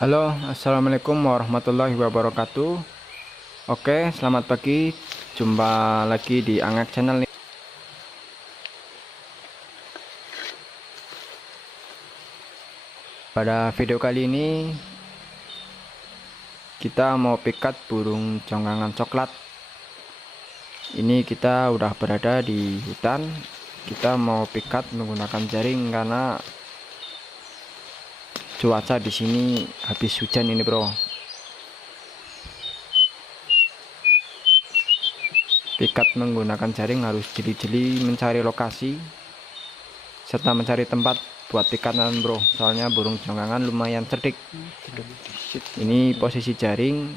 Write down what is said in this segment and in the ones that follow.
Halo, assalamualaikum warahmatullahi wabarakatuh. Oke, selamat pagi. Jumpa lagi di Angek Channel nih. Pada video kali ini kita mau pikat burung jongkangan coklat. Ini kita udah berada di hutan. Kita mau pikat menggunakan jaring karena cuaca di sini habis hujan ini, bro. Pikat menggunakan jaring harus jeli-jeli mencari lokasi serta mencari tempat buat pikatan, bro. Soalnya burung jongkangan lumayan cerdik. Ini posisi jaring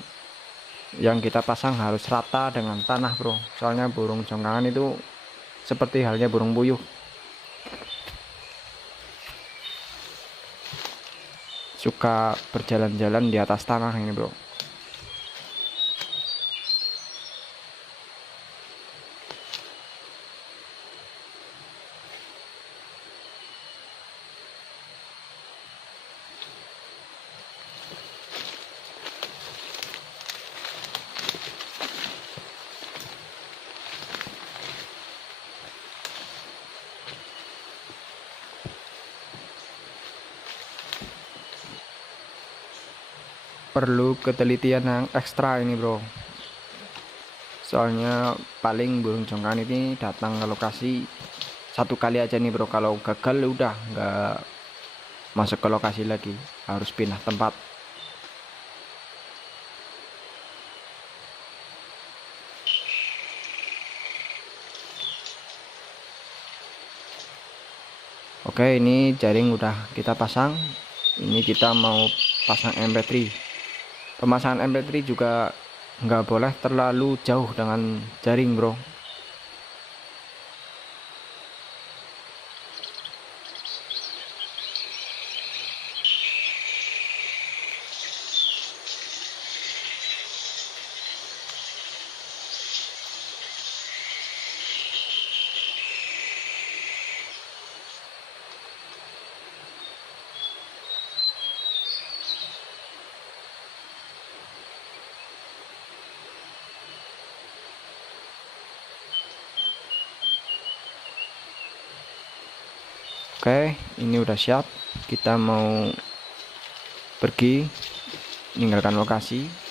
yang kita pasang harus rata dengan tanah, bro. Soalnya burung jongkangan itu seperti halnya burung puyuh, suka berjalan-jalan di atas tanah ini, bro. Perlu ketelitian yang ekstra ini, bro. Soalnya paling burung jongkangan ini datang ke lokasi satu kali aja nih, bro. Kalau gagal udah nggak masuk ke lokasi lagi, harus pindah tempat. Oke, ini jaring udah kita pasang. Ini kita mau pasang MP3. Pemasangan MP3 juga nggak boleh terlalu jauh dengan jaring, bro. Oke, ini udah siap. Kita mau pergi meninggalkan lokasi.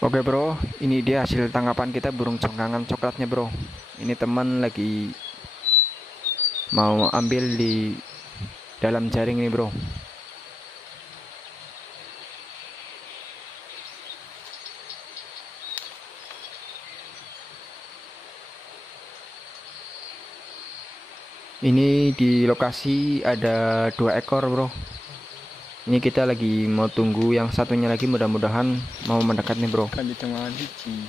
Oke bro, ini dia hasil tangkapan kita burung jongkangan coklatnya bro. Ini teman lagi mau ambil di dalam jaring nih bro. Ini di lokasi ada 2 ekor bro. Ini kita lagi mau tunggu yang satunya lagi, mudah-mudahan mau mendekat nih bro. Kan di tengah biji.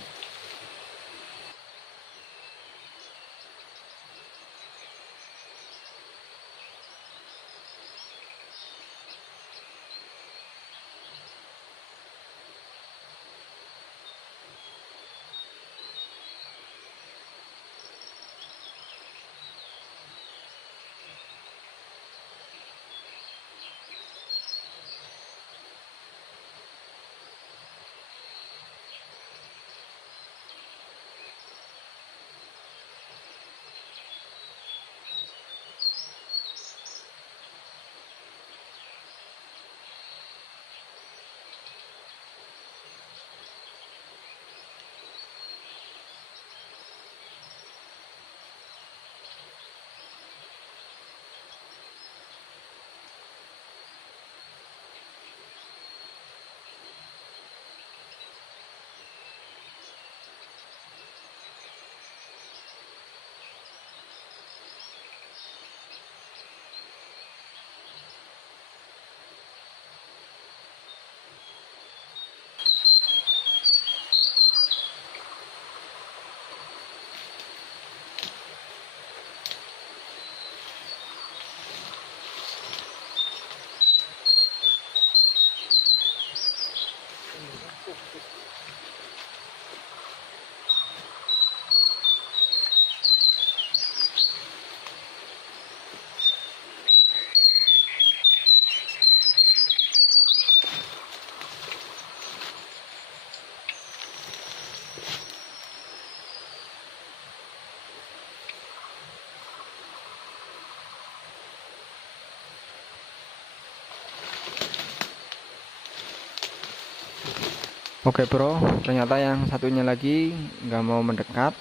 Oke bro, ternyata yang satunya lagi nggak mau mendekat.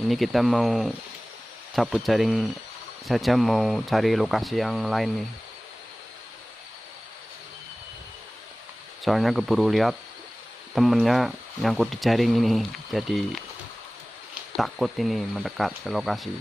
Ini kita mau cabut jaring saja, mau cari lokasi yang lain nih. Soalnya keburu lihat temennya nyangkut di jaring ini, jadi takut ini mendekat ke lokasi.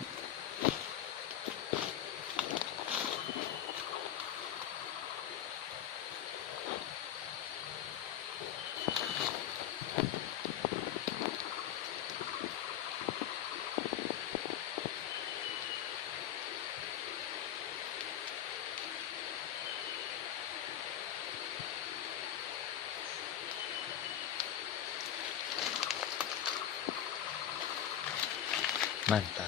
Mantap.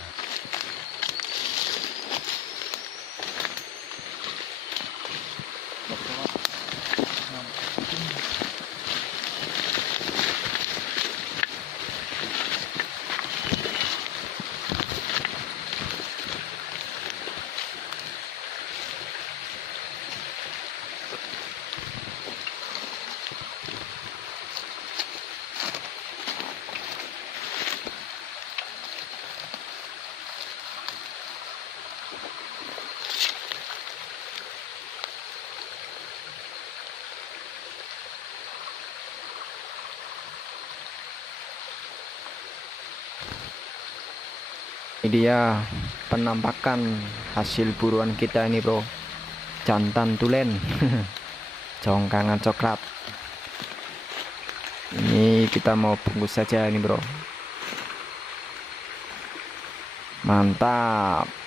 Ini dia penampakan hasil buruan kita ini bro, jantan tulen jongkangan coklat. Ini kita mau bungkus saja ini bro. Mantap.